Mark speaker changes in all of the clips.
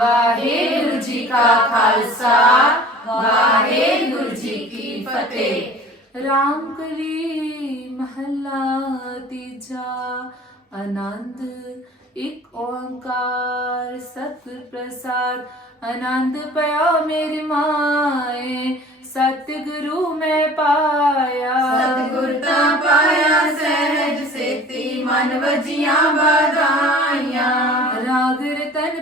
Speaker 1: ਵਾਹਿਗੁਰੂ ਜੀ ਕਾ ਖਾਲਸਾ ਵਾਹਿਗੁਰੂ ਜੀ ਕੀ ਫਤਿਹ।
Speaker 2: ਰਾਮ ਕਲੀ ਮਹੱਲਾ ਤੀਜਾ ਆਨੰਦ ਇੱਕ ਓੰਕਾਰ ਸਤਿ ਪ੍ਰਸਾਦ ਆਨੰਦ ਪਿਆ ਮੇਰੀ ਮਾਏ ਸਤਿਗੁਰੂ ਮੈਂ ਪਾਇਆ।
Speaker 1: ਸਤਿਗੁਰ ਤਾਂ ਪਾਇਆ ਸਹਿਜ ਸੇਤੀ ਮਨ ਵਜੀਆਂ ਵਧਾਈਆਂ।
Speaker 2: ਰਾਗ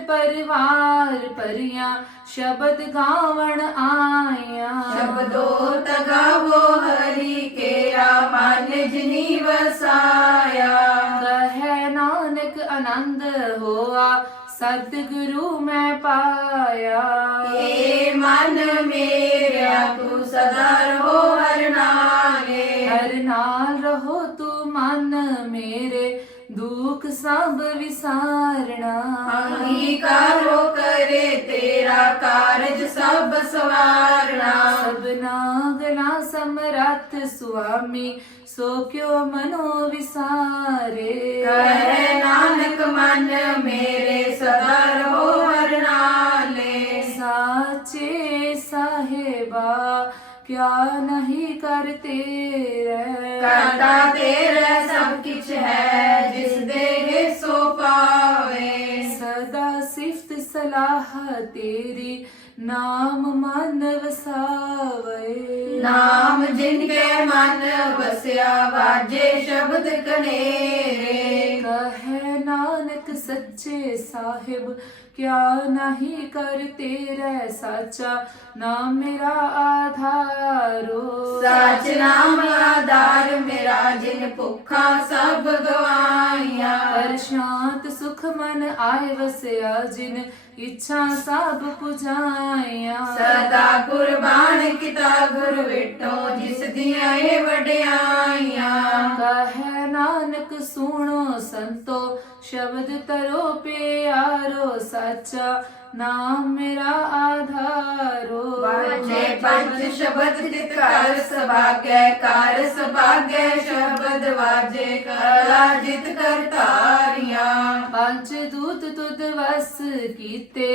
Speaker 2: ਪਰਿਵਾਰ ਪਰਿਆ ਸ਼ਬਦ ਗਾਵਣ ਆਇਆ।
Speaker 1: ਸ਼ਬਦੋ ਤਗਾਵੋ ਹਰੀ ਕੇਰਾ ਮਨ ਜਿਨੀ ਵਸਾਇਆ
Speaker 2: ਕਹੈ ਨਾਨਕ ਆਨੰਦ ਹੋਆ ਸਤਿਗੁਰੂ ਮੈਂ ਪਾਇਆ।
Speaker 1: ਏ ਮਨ ਮੇਰਿਆ ਤੂੰ ਸਦਾ ਰਹੋ ਹਰ ਨਾਲੇ
Speaker 2: ਹਰ ਨਾਲ ਦੁੱਖ ਸਭ ਵਿਸਾਰਣਾ।
Speaker 1: ਅੰਗੀਕਾਰੋ ਕਰੇ ਤੇਰਾ ਕਾਰਜ ਸਭ ਸਵਾਰਣਾ।
Speaker 2: ਸਭਨਾ ਗਲਾ ਸਮਰੱਥ ਸੁਆਮੀ ਸੋ ਕਿਉ ਮਨੋ ਵਿਸਾਰੇ।
Speaker 1: ਕਹੇ ਨਾਨਕ ਮਨ ਮੇਰੇ ਸਦਾ ਰਹੋ ਹਰ ਨਾਲੇ
Speaker 2: ਸਾਚੇ ਸਾਹਿਬਾ ਕਿਆ ਨਹੀਂ ਕਰਤੇ ਰਹਿ।
Speaker 1: ਕਰਤਾ ਤੇਰਾ
Speaker 2: ਸਲਾਹ ਤੇਰੀ ਨਾਮ ਮਨ ਵਸਾਵੇ
Speaker 1: ਨਾਮ ਜਿਨ ਕੇ ਮਨ ਵਸਿਆ ਵਾਜੇ ਸ਼ਬਦ ਕਨੇਰੇ
Speaker 2: ਕਹੈ ਨਾਨਕ ਸੱਚੇ ਸਾਹਿਬ ਕਿਆ ਨਹੀਂ ਕਰਤੇ ਰਹਿ ਸਾਚਾ ਨਾਮ ਮੇਰਾ ਆਧਾਰੋ
Speaker 1: ਸਚ ਨਾਮ ਆਧਾਰ ਮੇਰਾ ਜਿਨ ਭੁੱਖਾ ਸਭ ਗਵਾਈਆਂ
Speaker 2: ਹਰ ਸ਼ਾਂਤ ਸੁਖ ਮਨ ਆਏ ਵਸਿਆ ਜਿਨ ਇੱਛਾ ਸਭ ਪੁਜਾਈਆਂ
Speaker 1: ਸਦਾ ਕੁਰਬਾਨ ਕੀਤਾ ਗੁਰ ਵਿਟੋ ਜਿਸ ਦੀਆਂ ਇਹ ਵਡਿਆਈਆਂ।
Speaker 2: ਕਹੈ ਨਾਨਕ ਸੁਣੋ ਸੰਤੋ ਸ਼ਬਦ ਤਰੋ ਪਿਆਰੋ ਸੱਚਾ ਨਾਮ ਮੇਰਾ ਆਧਾਰੋ।
Speaker 1: ਵਾਜੇ ਪੰਜ ਸ਼ਬਦ ਜਿਤ ਕਰ ਸਭਾਗੈ ਕਰ ਸਭਾਗੈ ਸ਼ਬਦ ਵਾਜੇ ਕਲਾ ਜਿਤ ਕਰਤਾਰੀਆਂ
Speaker 2: ਪੰਜ ਦੂਤ ਤੁਧ ਵਸ ਕੀਤੇ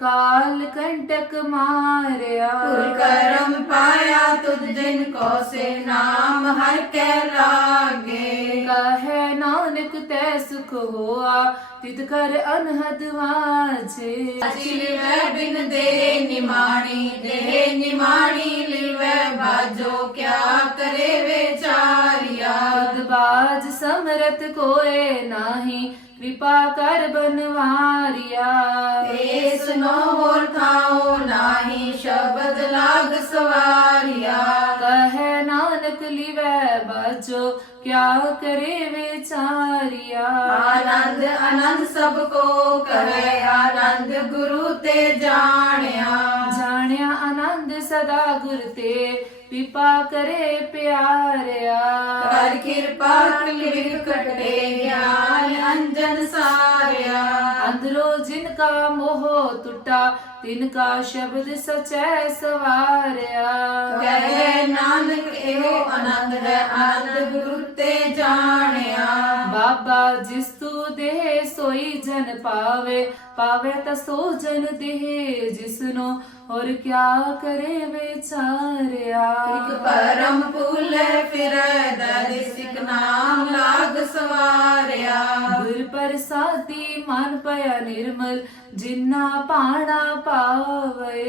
Speaker 2: ਕਾਲ ਕੰਟਕ ਮਾਰਿਆ।
Speaker 1: ਪੁਰ ਕਰਮ ਪਾਇਆ ਤੁਧ ਜਿਨ ਕੋ ਸੇ ਨਾਮ ਹਰ ਕੈ ਲਾਗੇ।
Speaker 2: ਕਹੈ ਨਾਨਕ ਤੈ ਸੁਖ ਹੋਆ ਤਿਤ ਕਰ ਅਨਹਦ ਵਾਜੇ।
Speaker 1: ਲਿਵੈ ਬਿਨ ਦੇ ਨਿਮਾਣੀ ਦੇ ਨਿਮਾਣੀ ਲਿਵੈ ਬਾਜੋ ਕਿਆ ਕਰੇ ਵਿਚਾਰਿਆ
Speaker 2: ਤੁਧ ਬਾਜ ਸਮਰਤ ਕੋਏ ਨਾਹੀ ਕਿਰਪਾ ਕਰ
Speaker 1: ਨਾਹੀ ਸ਼ਬਦ ਲਾਗ ਸਵਾਰਿਆ।
Speaker 2: ਕਹੈ ਨਾਨਕ ਕਿਆ ਕਰੇ ਵਿਚਾਰਿਆ।
Speaker 1: ਆਨੰਦ ਆਨੰਦ ਸਭ ਕੋ ਕਹੈ ਆਨੰਦ ਗੁਰੂ ਤੇ ਜਾਣਿਆ।
Speaker 2: ਜਾਣਿਆ ਆਨੰਦ ਸਦਾ ਗੁਰ ਤੇ ਕਿਰਪਾ ਕਰੇ ਪਿਆਰਿਆ।
Speaker 1: ਕਰ ਅੰਜਨ ਸਾਰਿਆ।
Speaker 2: ਅੰਦਰੋ ਜਿਨ ਕਾ ਮੋਹ ਟੁੱਟਾ ਤਿਨ ਕਾ ਸ਼ਬਦ ਸਚੈ ਸਵਾਰਿਆ।
Speaker 1: ਕਹੇ ਨਾਨਕ ਇਹੋ ਆਨੰਦ ਹੈ ਆਨੰਦ ਗੁਰੂ ਤੇ ਜਾਣਿਆ।
Speaker 2: ਬਾਬਾ ਜਿਸ ਤੂ ਦੇਹ ਸੋਈ ਜਨ ਪਾਵੇ ਪਾਵੇ ਤਾ ਸੋ ਜਨ ਦੇਹ ਜਿਸਨੋ ਹੋਰ ਕਿਆ ਕਰੇ ਵਿਚਾਰਿਆ?
Speaker 1: ਇਕ ਪਰਮ ਭੂਲੇ ਫਿਰੈ ਦਰਿ ਸਿਕ ਨਾਮ ਲਾਗ ਸਵਾਰਿਆ।
Speaker 2: ਗੁਰ ਪ੍ਰਸਾਦੀ ਮਨ ਪਿਆ ਨਿਰਮਲ ਜਿਨਾ ਪਾਣਾ ਪਾਵੇ।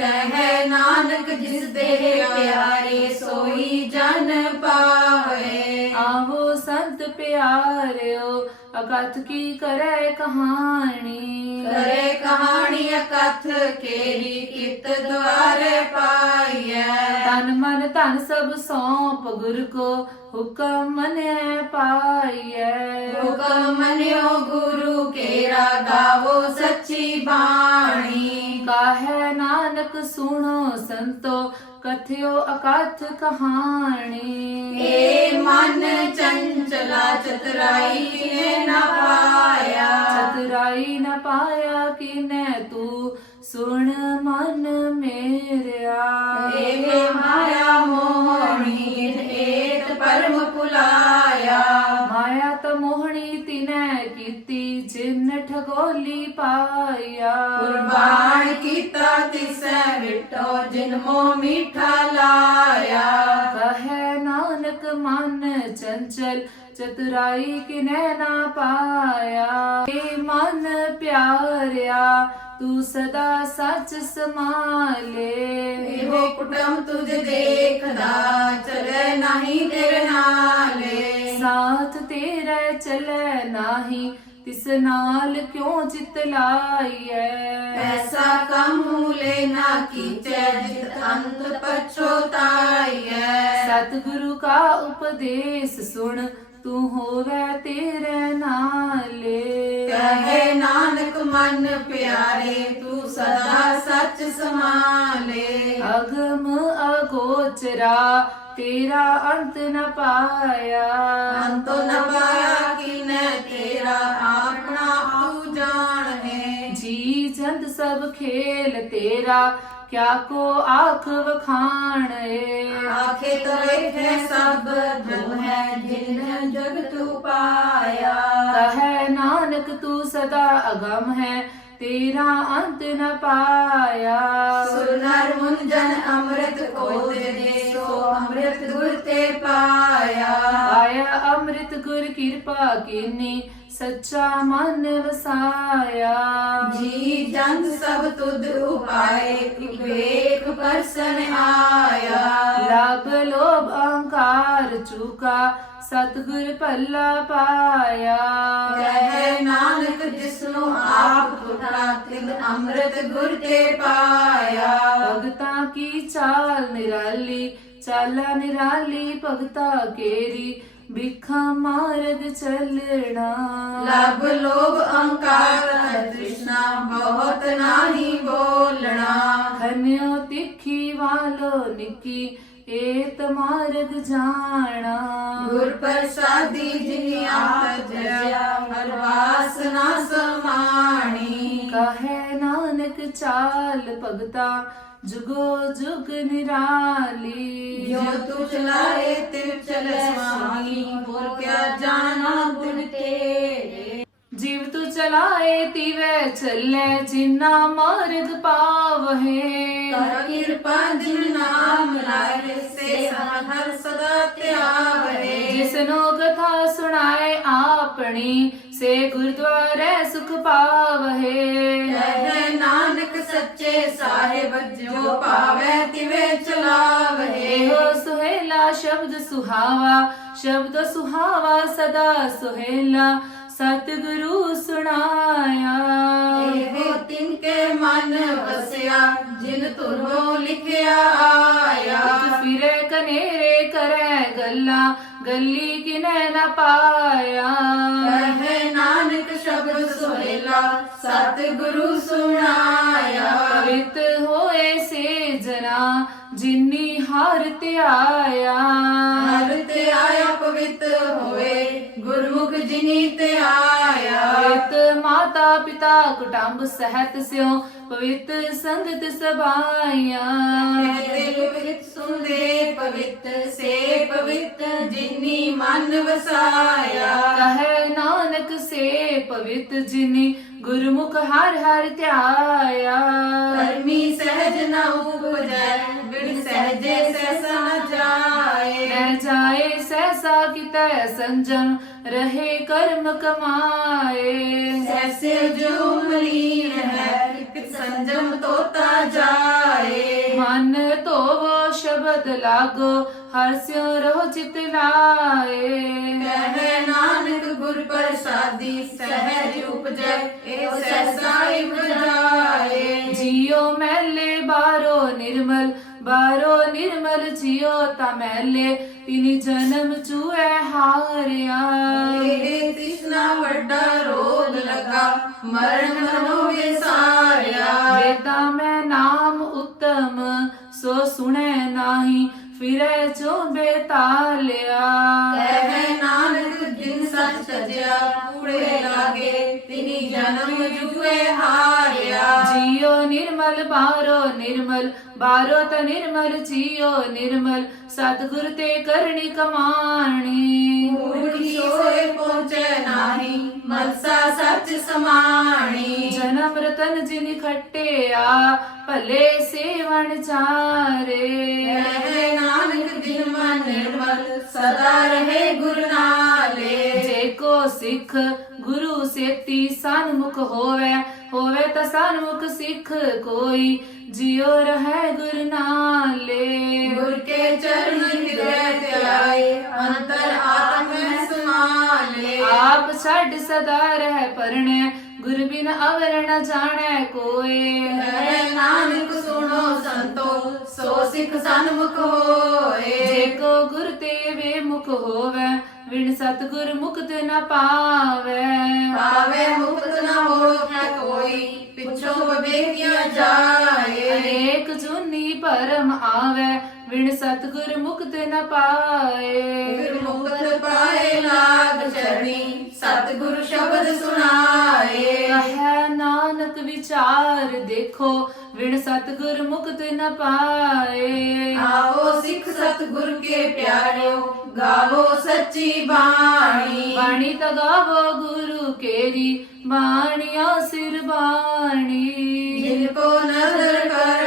Speaker 1: ਕਹੇ ਨਾਨਕ ਜਿਸ ਦੇ ਪਿਆਰੇ ਸੋਈ ਜਨ ਪਾਵੇ।
Speaker 2: ਆਵੋ ਸੰਤ ਪਿਆਰਿਓ ਅਕਥ ਕੀ ਕਰੈ ਕਹਾਣੀ?
Speaker 1: ਕਰੇ ਕਹਾਣੀ ਅਕਥ ਕੇਰੀ ਕਿਤ ਦਵਾਰੇ ਪਾਈਐ?
Speaker 2: ਤਨ ਮਨ ਧਨ ਸਭ ਸੌਂਪ ਗੁਰ ਕੋ ਹੁਕਮ ਮਨੈ ਪਾਈਐ।
Speaker 1: ਹੁਕਮ ਮੰਨਿਓ ਗੁਰੂ ਕੇਰਾ ਗਾਵੋ ਸੱਚੀ ਬਾਣੀ।
Speaker 2: ਕਾਹੈ ਨਾਨਕ ਸੁਣੋ ਸੰਤੋ ਕਥਿਓ ਅਕਥ ਕਹਾਣੀ।
Speaker 1: ਏ ਮਨ ਚੰਚਲਾ ਚਤਰਾਈ ਨੇ ਨਾ ਪਾਇਆ।
Speaker 2: ਚਤੁਰਾਈ ਨ ਪਾਇਆ ਕਿਨੈ ਤੂੰ ਸੁਣ ਮਨ ਮੇਰਿਆ।
Speaker 1: ਕੁਰਬਾਨ ਕੀਤਾ ਤਿਸੈ ਵਿਟੋ ਜਿਨ ਮੋ ਮਿੱਠਾ ਲਾਇਆ।
Speaker 2: ਕਹੈ ਨਾਨਕ ਮਨ ਚੰਚਲ ਚਤੁਰਾਈ ਕਿਨੈ ਨਾ ਪਾਇਆ। ਏ ਮਨ ਪਿਆਰਿਆ ਤੂੰ ਸਦਾ ਸੱਚ ਸਮਾਲੇ।
Speaker 1: ਇਹੋ ਕੁਟਮ ਤੁਝ ਦੇਖਦਾ ਚਲੇ ਨਹੀਂ ਤੇਰੇ ਨਾਲੇ।
Speaker 2: ਸਾਥ ਤੇਰਾ ਚਲੇ ਨਾਹੀ ਤਿਸ ਨਾਲ ਕਿਉਂ ਚਿਤ ਲਾਈਐ?
Speaker 1: ਐਸਾ ਕਮੂ ਲੈਣਾ ਕੀਚੈ ਜਿਤ ਅੰਤ ਪਛੋਤਾਈਐ
Speaker 2: ਸਤਿਗੁਰੂ ਕਾ ਉਪਦੇਸ਼ ਸੁਣ ਤੂੰ ਹੋਵੇ ਤੇਰੇ ਨਾਲੇ।
Speaker 1: ਕਹੇ ਨਾਨਕ ਮਨ ਪਿਆਰੇ ਤੂੰ ਸਦਾ ਸੱਚ ਸਮਾਲੇ
Speaker 2: ਅਗਮ ਅਗੋਚਰਾ ਤੇਰਾ ਅੰਤ ਨ ਪਾਇਆ।
Speaker 1: ਅੰਤੋ ਨ ਪਾਇਆ ਕਿਨੈ ਤੇਰਾ ਆਪਣਾ ਤੂੰ ਜਾਣੇ
Speaker 2: ਜੀ ਜੰਦ ਸਭ ਖੇਲ ਤੇਰਾ ਕਿਆ ਕੋ ਆਖ ਵਖਾਣ ਏ।
Speaker 1: ਆਖੇ ਤੋ ਵੇਖੇ ਸਭ ਜੋ ਹੈ ਜਿਨ ਜਗ ਤੂੰ ਪਾਇਆ
Speaker 2: ਕਹੈ ਨਾਨਕ ਤੂੰ ਸਦਾ ਅਗਮ ਹੈ। ਤੇਰਾ ਅੰਤ ਨ ਪਾਇਆ।
Speaker 1: ਸੁਨਰ ਮੁਨ ਜਨ ਅੰਮ੍ਰਿਤ ਕੋ ਦੇ ਸੋ ਅੰਮ੍ਰਿਤ ਗੁਰ ਤੇ ਪਾਇਆ।
Speaker 2: ਆਇਆ ਅੰਮ੍ਰਿਤ ਗੁਰ ਕਿਰਪਾ ਕੀਨੀ ਸੱਚਾ ਮਨ ਵਸਾਇਆ।
Speaker 1: ਜੀ ਜੰਤ ਸਭ ਤੁਧ ਉਪਾਏ ਵੇਖ ਪਰਸਨ ਆਇਆ।
Speaker 2: ਲਬ ਲੋਭ ਅਹੰਕਾਰ ਚੁਕਾ ਸਤਿਗੁਰ ਭੱਲਾ ਪਾਇਆ।
Speaker 1: ਕਹਿ ਨਾਨਕ ਜਿਸਨੂੰ ਆਪ ਪੁੱਠਾ ਤਿਨ ਅੰਮ੍ਰਿਤ ਗੁਰ ਤੇ ਪਾਇਆ।
Speaker 2: ਭਗਤਾਂ ਕੀ ਚਾਲ ਨਿਰਾਲੀ ਚਾਲਾ ਨਿਰਾਲੀ ਭਗਤਾ ਕੇਰੀ ਬਿਖਾ ਮਾਰਗ ਚੱਲਣਾ।
Speaker 1: ਲਬ ਲੋਭ ਅਹੰਕਾਰ ਤ੍ਰਿਸ਼ਨਾ ਬਹੁਤ ਨਾਹੀ ਬੋਲਣਾ।
Speaker 2: ਖਨਿਓ ਤਿੱਖੀ ਵਾਲੋ ਨਿੱਕੀ ਏਤ ਮਾਰਗ ਜਾਣਾ।
Speaker 1: ਗੁਰ ਪ੍ਰਸਾਦੀ ਜਿਨੀ ਆਪ ਜਇਆ ਹਰ ਵਾਸਨਾ ਸਮਾਣੀ।
Speaker 2: ਕਹੈ ਨਾਨਕ ਚਾਲ ਭਗਤਾ ਜੁਗੋ ਜੁਗ ਨਿਰਾਲੀ।
Speaker 1: ਜੋ ਤੂ ਚਲਾਏ ਤਿਵ ਚਲੇ ਸੁਆਮੀ ਹੋਰ ਕਿਆ ਜਾਣਾ ਗੁਣ
Speaker 2: ਜੀਵ ਤੂ ਚਲਾਏ ਤਿਵੈ ਚੱਲੇ ਜਿਨਾ ਮਾਰਗ ਪਾਵਹਿ।
Speaker 1: ਕਰ ਕਿਰਪਾ ਜਿਨ ਨਾਮ ਲਾਏ ਸੇ ਹਰ ਸਦਾ ਧਿਆਵਰੇ
Speaker 2: ਜਿਸਨੋ ਕਥਾ ਸੁਣਾਏ ਆਪਣੀ ਸੇ ਗੁਰਦੁਆਰੇ ਸੁਖ ਪਾਵਹਿ।
Speaker 1: ਕਹਿ ਨਾਨਕ ਸੱਚੇ ਸਾਹਿਬ ਜੋ ਪਾਵੇ ਤਿਵੇਂ ਚਲਾਵਹਿ।
Speaker 2: ਇਹੋ ਸੁਹੇਲਾ ਸ਼ਬਦ ਸੁਹਾਵਾ ਸ਼ਬਦ ਸੁਹਾਵਾ ਸਦਾ ਸੁਹੇਲਾ। ਸਤਿਗੁਰੂ ਸੁਣਾਇਆ।
Speaker 1: ਇਹੋ ਤਿਨ ਕੇ ਮਨ ਵਸਿਆ ਜਿਨ ਤੁਰੋ ਲਿਖਿਆ ਆਇਆ।
Speaker 2: ਫਿਰੇ ਕਨੇਰੇ ਕਰੈ ਗੱਲਾਂ ਗੱਲੀ ਕਿਨੈ ਨਾ ਪਾਇਆ।
Speaker 1: ਕਹਿ ਨਾਨਕ ਸ਼ਬਦ ਸੁਹੇਲਾ ਸਤ ਗੁਰੂ ਸੁਣਾਇਆ।
Speaker 2: ਪਵਿੱਤ ਹੋਏ ਸੇ ਜਨਾ ਜਿਨੀ ਹਰ ਧਿਆਇਆ।
Speaker 1: ਹਰ ਤੇ ਆਇਆ ਪਵਿੱਤ ਹੋਏ ਗੁਰਮੁਖ ਜਿਨੀ ਤੇ ਆਇਆ।
Speaker 2: ਮਾਤਾ ਪਿਤਾ ਕੁਟੰਬ ਸਹਿਤ ਸਿਓ। ਪਵਿੱਤ ਸੰਗਤ ਸਭਾਈਆਂ
Speaker 1: ਤੇਰੇ ਪਵਿੱਤ ਸੁਣਦੇ ਪਵਿੱਤ ਸੇ ਪਵਿੱਤ ਜਿਨੀ ਮਨ ਵਸਾਇਆ।
Speaker 2: ਕਹੈ ਨਾਨਕ ਸੇ ਪਵਿੱਤ ਜਿਨੀ ਗੁਰਮੁਖ ਹਰ ਹਰ ਧਿਆਇਆ।
Speaker 1: ਕਰਮੀ ਸਹਿਜ ਨ ਉਪਜੈ ਬਿਨ ਸਹਜੇ ਸਹਿਸਾ ਨ ਜਾਏ।
Speaker 2: ਮੈਂ ਜਾਏ ਸਹਿਸਾ ਕਿਤੈ ਸੰਜਮ ਰਹੇ ਕਰਮ ਕਮਾਏ।
Speaker 1: ਸੈਸੇ ਜੋ ਮਲੀਨ ਹੈ ਇਕ ਸੰਜਮ ਤੋਤਾ ਜਾਏ
Speaker 2: ਮਨ ਧੋਵੋ ਸ਼ਬਦ ਲਾਗੋ ਹਰ ਸਿਉ ਰਹੋ ਚਿਤ ਲਾਏ
Speaker 1: ਕਹਿ ਨਾਨਕ ਗੁਰ ਪ੍ਰਸਾਦੀ ਸਹਿਜ ਉਪਜੈ ਇਹ ਸਹਿਸਾ ਹੀ ਬੁਝਾਏ
Speaker 2: ਜਿਉ ਮੈਲੇ ਬਾਰੋ ਨਿਰਮਲ ਜਿਉ ਤਾ ਮੈਲੇ ਤਿਨੀ ਜਨਮ ਚੂਐ ਹਾਰਿਆ।
Speaker 1: ਇਹ ਤ੍ਰਿਸ਼ਨਾ ਵੱਡਾ ਰੋਗ ਲਗਾ ਮਰਨ ਮਨੋ ਵਿਸਾਰਿਆ
Speaker 2: ਵੇਦਾ ਮੈਂ ਨਾਮ ਉਤਮ ਸੋ ਸੁਣੈ ਨਾਹੀ ਫਿਰੈ ਜੋ ਬੇਤਾਲਿਆ।
Speaker 1: ਕਹਿ ਨਾਨਕ ਤਜਿਆ ਕੂੜੇ ਲਾਗੇ ਤਿਨੀ ਜਨਮ ਜੁਏ ਹਾਰਿਆ।
Speaker 2: ਜਿਉ ਨਿਰਮਲ ਬਾਹਰੋ ਨਿਰਮਲ ਬਾਹਰੋ ਤਾਂ ਨਿਰਮਲ ਜੀਓ ਨਿਰਮਲ ਸਤਿਗੁਰ ਤੇ ਕਰਨੀ ਕਮਾਣੀ।
Speaker 1: ਮੂਰਖੀ ਸੋਏ ਪਹੁੰਚੇ ਨਾਹੀ ਮਨਸਾ ਸੱਚ ਸਮਾਣੀ।
Speaker 2: ਜਨਮ ਰਤਨ ਜਿਨ ਖੱਟਿਆ ਭਲੇ ਸੇਵਨ ਚਾਰੇ।
Speaker 1: ਰਹਿ ਨਾਨਕ ਦਿਨ ਮਨ ਨਿਰਮਲ ਸਦਾ ਰਹੇ ਗੁਰ ਨਾਲੇ।
Speaker 2: ਕੋ ਸਿੱਖ ਗੁਰੂ ਸੇਤੀ ਸਨਮੁਖ ਹੋਵੇ ਹੋਵੇ ਤਾਂ ਸਨਮੁਖ ਸਿੱਖ ਕੋਈ ਜਿਉ ਰਹੈ ਗੁਰ ਨਾਲੇ।
Speaker 1: ਗੁਰ ਕੇ ਚਰਨ ਹਿਰਦੈ ਧਿਆਏ ਅੰਤਰ ਆਤਮ ਮੈਂ ਸਮਾਲੇ
Speaker 2: ਆਪ ਛੱਡ ਸਦਾ ਰਹਿ ਪਰਣੈ ਗੁਰ ਬਿਨ ਅਵਰ ਨ ਜਾਣੈ ਕੋਏ।
Speaker 1: ਹੈ ਨਾਨਕ ਸੁਣੋ ਸੰਤੋ ਸੋ ਸਿੱਖ ਸਨਮੁਖ ਹੋਏ।
Speaker 2: ਜੇ ਕੋ ਗੁਰ ਤੇ ਵੇ ਮੁਖ ਹੋਵੇ ਵਿਣ ਸਤਗੁਰ ਮੁਕਤ ਨ ਪਾਵੇ।
Speaker 1: ਪਾਵੇ ਮੁਕਤ ਨ ਹੋਵੇ ਕੋਈ ਪਿਛੋ ਬਵੇਕਿਆ ਜਾਏ।
Speaker 2: ਅਨੇਕ ਜੁਨੀ ਪਰਮ ਆਵੇ। ਵਿਣ ਸਤਗੁਰ ਮੁਕਤ ਨ ਪਾਏ।
Speaker 1: ਫਿਰ ਮੁਕਤ ਪਾਏ ਲਾਗ ਚਰਣੀ ਸਤਿਗੁਰ ਸ਼ਬਦ ਸੁਣਾਏ।
Speaker 2: ਕਹੈ ਨਾਨਕ ਵਿਚਾਰ ਦੇਖੋ ਵਿਣ ਸਤਗੁਰ ਮੁਕਤ ਨ ਪਾਏ।
Speaker 1: ਆਓ ਸਿੱਖ ਸਤਿਗੁਰ ਕੇ ਪਿਆਰਿਓ ਗਾਵੋ ਸੱਚੀ ਬਾਣੀ।
Speaker 2: ਬਾਣੀ ਤਾਂ ਗਾਵੋ ਗੁਰੂ ਕੇਰੀ ਬਾਣੀਆ ਸਿਰ ਬਾਣੀ।
Speaker 1: ਜਿਨ ਕੋ ਨਦਰ ਤਿਨਾ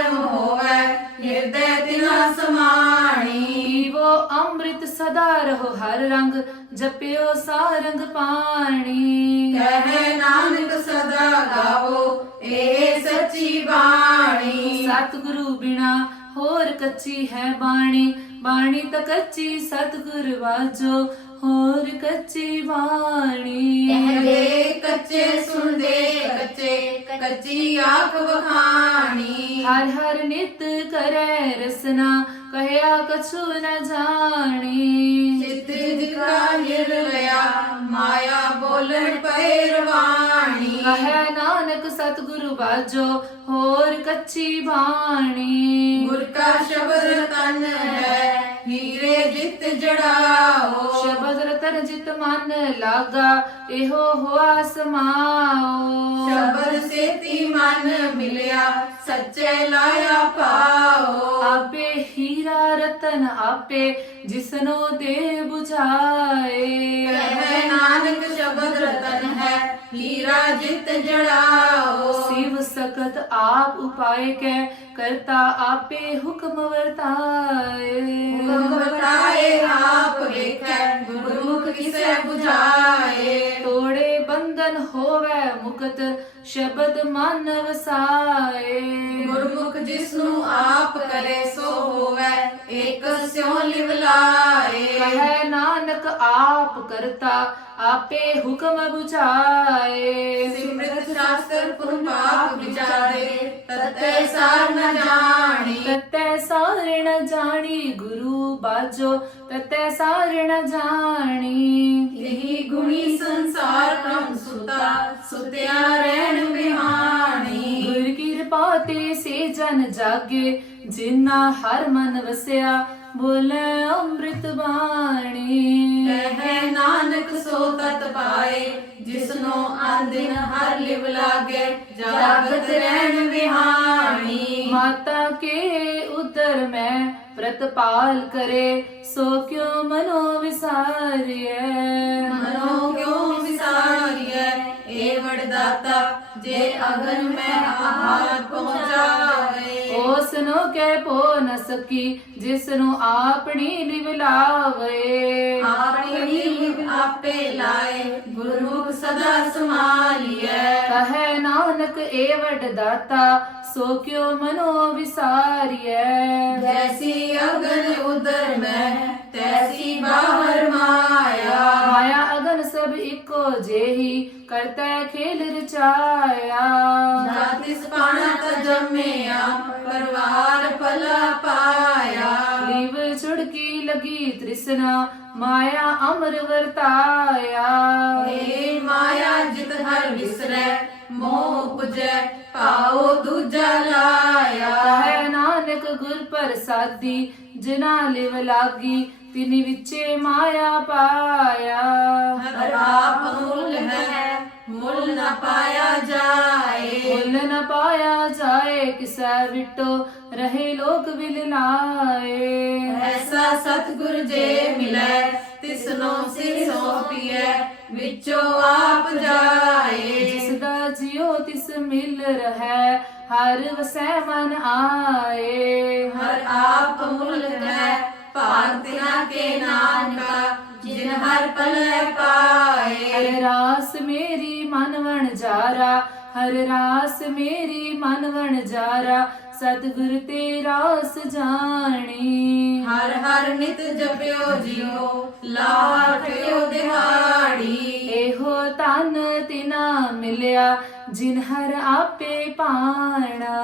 Speaker 1: ਸਮਾਣੀ
Speaker 2: ਪੀਵੋ ਅੰਮ੍ਰਿਤ ਸਦਾ ਰਹੋ ਹਰ ਰੰਗ ਜਪਿਓ ਸਾਰੰਗ ਪਾਣੀ।
Speaker 1: ਕਹੇ ਨਾਨਕ ਸਦਾ ਗਾਵੋ ਇਹ ਸੱਚੀ ਬਾਣੀ।
Speaker 2: ਸਤਿਗੁਰੂ ਬਿਨਾ ਹੋਰ ਕੱਚੀ ਹੈ ਬਾਣੀ ਬਾਣੀ ਤਾਂ ਕੱਚੀ ਸਤਿਗੁਰ ਵਾਜੋ। ਹੋਰ ਕੱਚੀ ਬਾਣੀ
Speaker 1: ਕਹਿੰਦੇ ਕੱਚੇ ਸੁਣਦੇ ਕੱਚੇ ਕੱਚੀ ਆਖ ਵਖਾਣੀ।
Speaker 2: ਹਰ ਹਰ ਨਿਤ ਕਰੈ ਰਸਨਾ ਕਹਿਆ ਕਛੂ ਨ ਜਾਣੀ
Speaker 1: ਚਿਤ ਜਿਕਾ ਨਿਰਲਿਆ ਮਾਇਆ ਬੋਲਣ ਪੈ ਰਵਾਣੀ
Speaker 2: ਕਹੈ ਨਾਨਕ ਸਤਿਗੁਰੂ ਬਾਜੋ ਹੋਰ ਕੱਚੀ ਬਾਣੀ
Speaker 1: ਗੁਰ ਕਾ ਸ਼ਬਦ ਰਤਨ ਹੈ ਹੀਰੇ ਜਿਤ ਜੜਾਓ
Speaker 2: ਸ਼ਬਦ ਰਤਨ ਜਿਤ ਮਨ ਲਾਗਾ ਇਹੋ ਹੋਆ ਸਮਾਓ
Speaker 1: ਸ਼ਬਦ ਸੇਤੀ ਮਨ ਮਿਲਿਆ ਸੱਚੇ ਲਾਇਆ
Speaker 2: ਰਤਨ ਆਪੇ ਜਿਸਨੋ ਦੇ 부ਝਾਏ
Speaker 1: ਕਹਿ ਨਾਨਕ ਸ਼ਬਦ ਰਤਨ ਹੈ ਹੀਰਾ ਜਿਤ ਜੜਾਓ।
Speaker 2: ਸਿਵ ਸਕਤ ਆਪ ਉਪਾਏ ਕੈ ਕਰਤਾ ਆਪੇ ਹੁਕਮ ਵਰਤਾਏ।
Speaker 1: ਹੁਕਮ ਬਤਾਏ ਆਪ ਵੇਖੈ ਗੁਰਮੁਖ ਕਿਸੈ 부ਝਾਏ
Speaker 2: ਤੋੜੇ ਬੰਧਨ ਹੋਵੇ ਮੁਕਤ ਸ਼ਬਦ ਮਨ ਵਸਾਏ।
Speaker 1: ਗੁਰਮੁਖ ਜਿਸ ਨੂੰ ਆਪ ਕਰੇ ਸੋ ਹੋਵੇ ਏਕ ਸਿਉ ਲਿਵ ਲਾਏ।
Speaker 2: ਕਹੈ ਨਾਨਕ ਆਪ ਕਰਤਾ ਆਪੇ ਹੁਕਮ 부ਝਾਏ
Speaker 1: ਸਿਮਰਤ ਸ਼ਾਸਤਰ ਪੁਨ ਤਤੈ ਸਾਰ ਨ ਜਾਣੀ।
Speaker 2: ਤਤੈ ਸਾਰੇ ਨ ਜਾਣੀ ਗੁਰੂ ਬਾਜੋ। ਤਤੈ ਸਾਰੇ ਨ ਜਾਣੀ।
Speaker 1: ਇਹੀ ਗੁਣੀ ਸੰਸਾਰ ਪ੍ਰਮ ਸੁਤਾ ਸੁਤਿਆ ਰਹਿਣ ਵਿਹਾਣੀ
Speaker 2: ਗੁਰ ਕਿਰਪਾ ਤੇ ਸੇ ਜਨ ਜਾਗੇ ਜਿਨਾ ਹਰ ਮਨ ਵਸਿਆ ਬੋਲੇ ਅੰਮ੍ਰਿਤ ਬਾਣੀ।
Speaker 1: ਕਹਿ ਨਾਨਕ ਸੋ ਤਤ ਪਾਏ ਜਿਸਨੋ ਆਂਦਿਨ ਹਰ ਲਿਵ ਲਾਗੇ ਜਾਗਤ ਰਹਿਣ ਵਿਹਾਣੀ।
Speaker 2: ਮਾਤਾ ਕੇ ਉਦਰ ਮੈਂ ਪ੍ਰਤਪਾਲ ਕਰੇ ਸੋ ਕਿਉ ਮਨੋ ਵਿਸਾਰਿਐ?
Speaker 1: ਮਨੋ ਕਿਉ ਵਿਸਾਰੀਐ? ਏ ਵਡਦਾਤਾ ਜੇ ਅਗਨ ਮੈਂ ਆਹਾਰ ਪਹੁੰਚਾਵੇ।
Speaker 2: ਉਸ ਨੂੰ ਕਹਿ ਪੋ ਨ ਸਕੀ ਜਿਸ ਨੂੰ ਆਪਣੀ ਲਿਵ ਲਾਵੇ।
Speaker 1: ਆਪਣੀ ਲਿਵ ਆਪੇ ਲਾਏ ਗੁਰਮੁਖ ਸਦਾ ਸਮਾਲੀਐ
Speaker 2: ਕਹੈ ਨਾਨਕ ਏ ਵਡ ਦਾਤਾ ਸੋ ਕਿਉ ਮਨੋ ਵਿਸਾਰਿਐ।
Speaker 1: ਜੈਸੀ ਅਗਨ ਉਦਰ ਮੈਂ ਤੈਸੀ ਬਾਹਰ ਮਾਇਆ।
Speaker 2: ਮਾਇਆ ਅਗਨ ਸਭ ਇੱਕੋ ਜਿਹੀ ਕਰਤਾ ਖੇਲ ਰਚਾਇਆ
Speaker 1: ਜਾਤਿਸ ਪਾਣਾ ਤ ਜੰਮਿਆ ਪਰਵਾਰ ਭਲਾ ਪਾਇਆ
Speaker 2: ਲਿਵ ਛੁੜਕੀ ਲਗੀ ਤ੍ਰਿਸ਼ਨਾ ਮਾਇਆ ਅਮਰ ਵਰਤਾਇਆ
Speaker 1: ਏ ਮਾਇਆ ਜਿਤ ਹਰ ਵਿਸਰੈ ਮੋਹ ਉਪਜੈ ਭਾਉ ਦੂਜਾ ਲਾਇਆ
Speaker 2: ਕਹੈ ਨਾਨਕ ਗੁਰ ਪ੍ਰਸਾਦੀ ਜਿਨਾ ਲਿਵ ਲਾਗੀ ਤਿਨ ਵਿਚੇ ਮਾਇਆ ਪਾਇਆ।
Speaker 1: ਹਰ ਆਪ ਮੂਲ ਹੈ ਮੁੱਲ ਨਾ ਪਾਇਆ ਜਾਏ।
Speaker 2: ਮੁੱਲ ਨ ਪਾਇਆ ਜਾਏ ਕਿਸੈ ਵਿਟੋ ਰਹੇ ਲੋਕ ਵਿਲ ਲਾਏ
Speaker 1: ਐਸਾ ਸਤਿਗੁਰ ਜੇ ਮਿਲੈ ਤਿਸਨੋ ਸਿਰ ਸੋਪੀਐ ਵਿੱਚੋਂ ਆਪ ਜਾਏ।
Speaker 2: ਜਿਸ ਦਾ ਜਿਉ ਤਿਸ ਮਿਲ ਰਹੈ ਹਰ ਵਸੈ ਮਨ ਆਏ।
Speaker 1: ਹਰ ਆਪ ਮੁੱਲ ਹੈ ਭਾਗ ਤਿਨਾ ਕੇ ਨਾਨਕਾ ਜਿਨ ਹਰ ਪਲੈ ਪਾਏ।
Speaker 2: ਹਰ ਰਾਸ ਮੇਰੀ ਮਨ ਵਣ ਜਾਰਾ ਹਰ ਰਾਸ ਮੇਰੀ ਮਨ ਵਣ ਜਾਰਾ ਸਤਿਗੁਰ ਤੇ ਰਾਸ ਜਾਣੀ।
Speaker 1: ਹਰ ਹਰ ਨਿਤ ਜਪਿਓ ਜੀਓ ਲਾਠਿਓ ਦਿਹਾੜੀ।
Speaker 2: ਇਹੋ ਤਨ ਤਿਨਾ ਮਿਲਿਆ ਜਿਨ ਹਰ ਆਪੇ ਪਾਣਾ।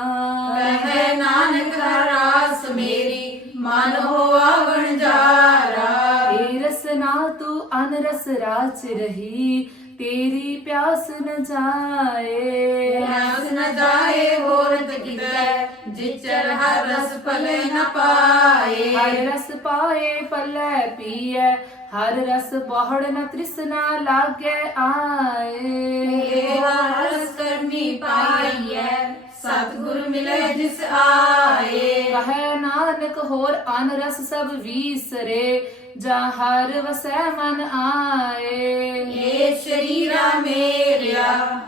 Speaker 1: ਕਹੈ ਨਾਨਕ ਹਰਾਸ ਮੇਰੀ ਮਨ ਹੋਆ ਵਣਜਾਰਾ।
Speaker 2: ਏ ਰਸਨਾ ਤੂੰ ਅਨਰਸ ਰਾਚ ਰਹੀ ਤੇਰੀ ਪਿਆਸ ਨ ਜਾਏ।
Speaker 1: ਰਸ ਨ ਜਾਏ ਹੋਰਤ ਕਿਤੈ ਜਿਚਰ ਹਰ ਰਸ ਫਲੇ ਨ ਪਾਏ।
Speaker 2: ਹਰ ਰਸ ਪਾਏ ਪੱਲੇ ਪੀਐ ਹਰ ਰਸ ਬਹੁੜ ਨ ਤ੍ਰਿਸ਼ਨਾ ਲਾਗੇ ਆਏ।
Speaker 1: ਇਹ ਰਸ ਕਰਨੀ ਪਾਈਐ ਸਤਿਗੁਰ ਮਿਲੇ ਜਿਸ ਆਏ।
Speaker 2: ਕਹੈ ਨਾਨਕ ਹੋਰ ਅਨ ਰਸ ਸਭ ਵੀਸਰੇ ਜਾਂ ਹਰ ਵਸੈ ਮਨ ਆਏ।
Speaker 1: ਏ ਸ਼ਰੀਰਾ ਮੇਰਿਆ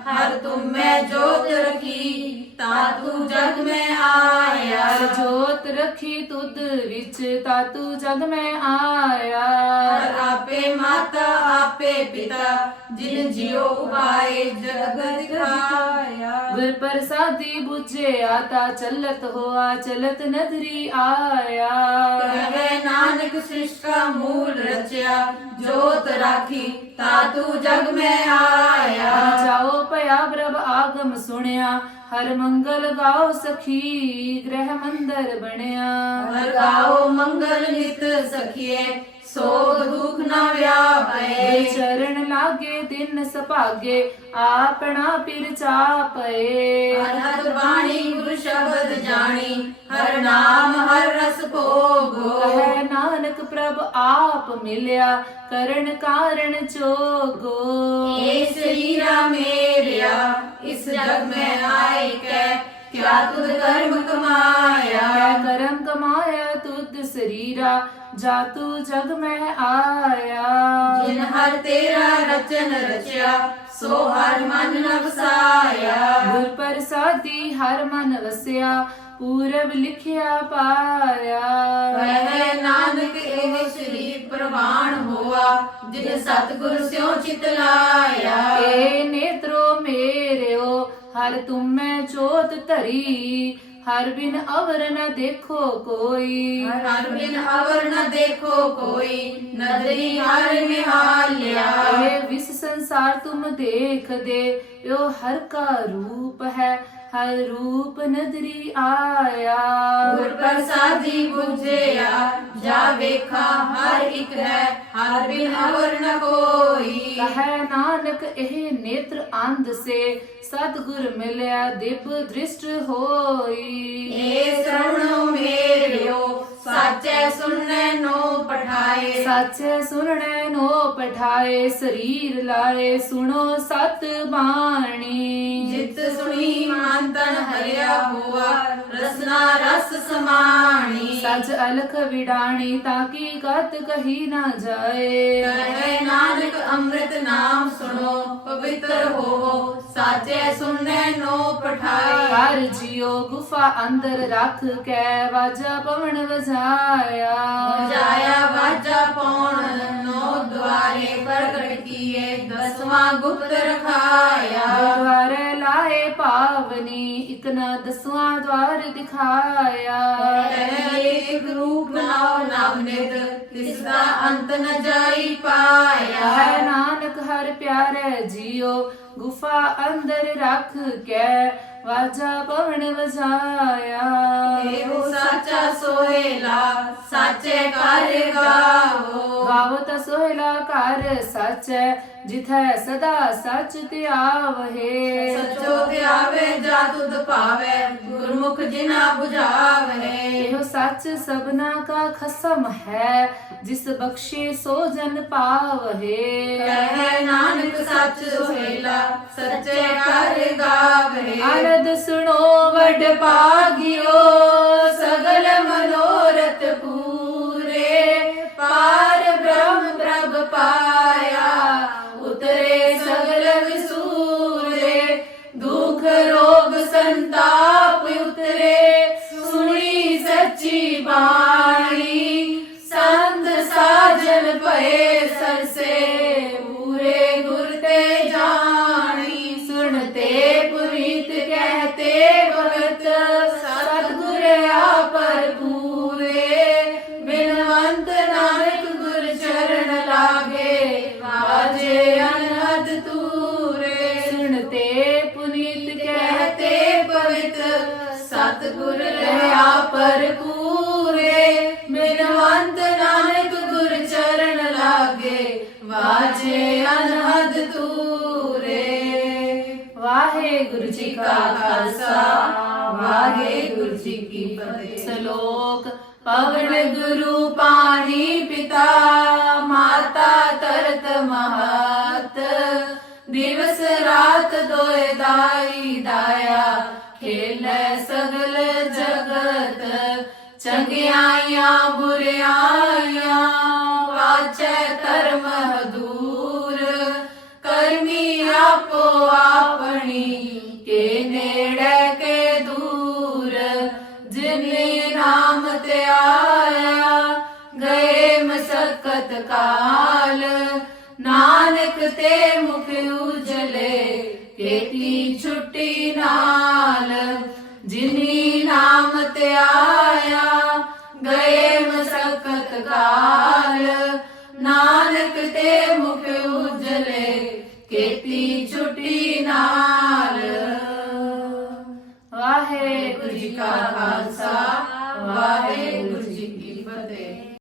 Speaker 1: ਹਰ ਤੁਮ ਮੈਂ ਜੋਤ ਰਖੀ ਤਾ ਤੂੰ ਜਗ ਮੈਂ ਆਇਆ।
Speaker 2: ਜੋਤ ਰਖੀ ਤੁਧ ਵਿੱਚ ਤਾ ਤੂੰ ਜਗ ਮੈਂ ਆਇਆ।
Speaker 1: ਹਰ ਆਪੇ ਮਾਤਾ ਪਿਤਾ ਜਿਨ ਜਿਉ ਉਪਾਏ ਜਗ ਦਿਖਾਇਆ।
Speaker 2: ਗੁਰ ਪ੍ਰਸਾਦੀ 부ਝਿਆ ਤਾ ਚਲਤ ਹੋਆ ਚਲਤ ਨਦਰੀ ਆਇਆ।
Speaker 1: ਕਹੇ ਨਾਨਕ ਸ੍ਰਿਸ਼ਟਾ ਮੂਲ ਰਚਿਆ ਜੋਤ ਰਾਖੀ ਤਾ ਤੂੰ ਜਗ ਮੈਂ ਆਇਆ।
Speaker 2: ਜਾਓ ਭਇਆ ਪ੍ਰਭ ਆਗਮ ਸੁਣਿਆ ਹਰ ਮੰਗਲ ਗਾਓ ਸਖੀ ਗ੍ਰਹਿ ਮੰਦਰ ਬਣਿਆ।
Speaker 1: ਹਰ ਗਾਓ ਮੰਗਲ ਨਿਤ ਸਖੀਏ ਸੋਗ ਦੁਖ ਨਾ ਵਿਆਪੇ।
Speaker 2: ਚਰਨ ਲਾਗੇ ਦਿਨ ਸੁਭਾਗੇ ਆਪਣਾ ਪਿਰ ਚਾਪਏ
Speaker 1: ਅਨਹਦ ਬਾਣੀ ਗੁਰ ਸ਼ਬਦ ਜਾਣੀ ਹਰ ਨਾਮ ਹਰ ਰਸ ਭੋਗੋ।
Speaker 2: ਕਹੈ ਨਾਨਕ ਪ੍ਰਭ ਆਪ ਮਿਲਿਆ ਕਰਨ ਕਾਰਣ ਚੋਗੋ
Speaker 1: ਏ ਸਰੀਰਾ ਮੇਰਿਆ ਇਸ ਜਗ ਮੈਂ ਆਏ ਕੈ ਕਿਆ ਤੁਧ ਕਰਮ ਕਮਾਇਆ?
Speaker 2: ਕਰਮ ਕਮਾਇਆ ਤੁਧ ਸਰੀਰਾ? ਜਾ ਤੂੰ ਜਗ ਮੈਂ ਆਇਆ।
Speaker 1: ਜਿਨ ਹਰ ਤੇਰਾ ਰਚਨ ਰਚਿਆ ਸੋ ਹਰ ਮਨ ਨ ਵਸਾਇਆ।
Speaker 2: ਗੁਰ ਪ੍ਰਸਾਦੀ ਹਰ ਮਨ ਵਸਿਆ ਪੂਰਬ ਲਿਖਿਆ ਪਾਇਆ।
Speaker 1: ਕਹੈ ਨਾਨਕ ਇਹ ਸਰੀਰ ਪ੍ਰਵਾਨ ਹੋਆ ਜਿਨ ਸਤਿਗੁਰ ਸਿਓ ਚਿਤ ਲਾਇਆ।
Speaker 2: ਏ ਨੇਤਰੋ ਮੇਰਿਓ ਹਰ ਤੁਮੈ ਜੋਤ ਧਰੀ ਹਰ ਬਿਨ ਅਵਰ ਨ ਦੇਖੋ ਕੋਈ।
Speaker 1: ਹਰ ਬਿਨ ਅਵਰ ਨ ਦੇਖੋ ਕੋਈ ਨਦਰੀ ਹਰ ਨਿਹਾਲਿਆ।
Speaker 2: ਇਹ ਵਿਸ ਸੰਸਾਰ ਤੁਮ ਦੇਖਦੇ ਓ ਹਰ ਕਾ ਰੂਪ ਹੈ। ਹਰ ਰੂਪ ਨਦਰੀ ਆਇਆ।
Speaker 1: ਗੁਰ ਪ੍ਰਸਾਦੀ ਬੁਝਿਆ ਜਾ ਵੇਖਾ ਹਰ ਇਕ ਹੈ ਹਰ ਬਿਨ ਹੋਰ ਨ ਕੋਈ।
Speaker 2: ਕਹੈ ਨਾਨਕ ਇਹ ਨੇਤਰ ਅੰਧ ਸੇ ਸਤਗੁਰ ਮਿਲਿਆ ਦਿਪ ਦ੍ਰਿਸ਼ਟ ਹੋਈ।
Speaker 1: ਏ ਸਰਣੋ ਮੇਰਿਓ ਸਾਚੈ ਸੁਣੈ ਨੋ ਪਠਾਏ।
Speaker 2: ਸੱਚੇ ਸੁਣਨੇ ਨੋ ਪਠਾਏ ਸਰੀਰ ਲਾਏ ਸੁਣੋ ਸਤ ਬਾਣੀ।
Speaker 1: ਜਿਤ ਸੁਣੀ ਮਨ ਤਨ ਹਰਿਆ ਹੋਆ। ਰਸਨਾ ਰਸ ਸਮਾਣੀ।
Speaker 2: ਸਚ ਅਲਖ ਵਿਡਾਣੀ ਤਾਂ ਕੀ ਕਤ ਕਹੀ ਨਾ ਜਾਏ।
Speaker 1: ਕਹੈ ਨਾਨਕ ਅੰਮ੍ਰਿਤ ਨਾਮ ਸੁਣੋ ਪਵਿੱਤਰ ਹੋਵੋ ਸਾਚੈ ਸੁਣੈ ਨੋ ਪਠਾਏ।
Speaker 2: ਹਰ ਜਿਉ ਗੁਫਾ ਅੰਦਰ ਰੱਖ ਕੇ ਵਾਜਾ ਪਵਨ ਵਜਾਇਆ।
Speaker 1: ਜਾਇਆ ਵਾਜਾ ਪੌਣ ਨੋ ਦੁਆਰੇ ਪ੍ਰਗਟ ਕੀਏ ਦਸਵਾਂ ਗੁਪਤ ਰਖਾਇਆ।
Speaker 2: ਦੁਆਰੇ ਲਾਏ ਪਾਵਨੀ ਇਕ ਨਾ ਦਸਵਾਂ ਦਵਾਰ ਦਿਖਾਇਆ।
Speaker 1: ਕਹਿ ਇੱਕ ਰੂਪ ਨਾਉ ਨਾਮ ਨਿਤ ਤਿਸ ਦਾ ਅੰਤ ਨ ਜਾਈ ਪਾਇਆ।
Speaker 2: ਹੈ ਨਾਨਕ ਹਰ ਪਿਆਰੇ ਜੀਓ ਗੁਫਾ ਅੰਦਰ ਰੱਖ ਕੇ ਵਾਜਾ ਪਵਣ ਵਜਾਇਆ।
Speaker 1: ਇਹੋ ਸਾਚਾ ਸੋਹੇਲਾ ਸਾਚੇ ਕਰ ਗਾਵੋ
Speaker 2: ਗਾਵਤ ਸੋਹੇਲਾ ਕਰ ਸੱਚ ਜਿਥੈ ਸਦਾ ਸੱਚ ਤੇ ਆਵਹੇ
Speaker 1: ਸਚੋ ਤੇ ਆਵੇ ਜਾ ਤੁਧ ਪਾਵੇ ਗੁਰਮੁਖ ਜਿਨਾ 부ਝਾਵੇ
Speaker 2: ਇਹੋ ਸੱਚ ਸਭਨਾ ਕਾ ਖਸਮ ਹੈ ਜਿਸ ਬਖਸ਼ੇ ਸੋ ਜਨ ਪਾਵਹੇ।
Speaker 1: ਕਹਿ ਨਾਨਕ ਸੱਚ ਸੋਹੇਲਾ ਸੱਚੇ ਕਰ ਗਾਵੇ
Speaker 2: ਅਰਦ ਸੁਣੋ ਵਡ
Speaker 1: ਪਾਗਿਓ ਸਦਾ ਅੰਮ੍ਰਿਤ ਸਤਗੁਰ ਰਹਾ ਪਰਪੂਰੇ ਬਿਨਵੰਤ ਨਾਨਕ ਗੁਰ ਚਰਨ ਲਾਗੇ, ਵਾਜੇ ਅਨਹਦ ਤੂਰੇ
Speaker 2: ਵਾਹਿਗੁਰੂ ਜੀ ਕਾ ਖਾਲਸਾ
Speaker 1: ਵਾਹਿਗੁਰੂ ਜੀ ਕੀ ਫਤਿਹ।
Speaker 2: ਸਲੋਕ,
Speaker 1: ਪਵਨ ਗੁਰੂ ਪਾਣੀ ਪਿਤਾ, ਮਾਤਾ ਤਰਤ ਮਹਤ। ਦਿਵਸ ਰਾਤ ਦੋਇ ਦਾਈ ਦਾਇਆ ਚੰਗਿਆਈਆਂ ਬੁਰਿਆਈਆਂ ਵਾਚੈ ਧਰਮ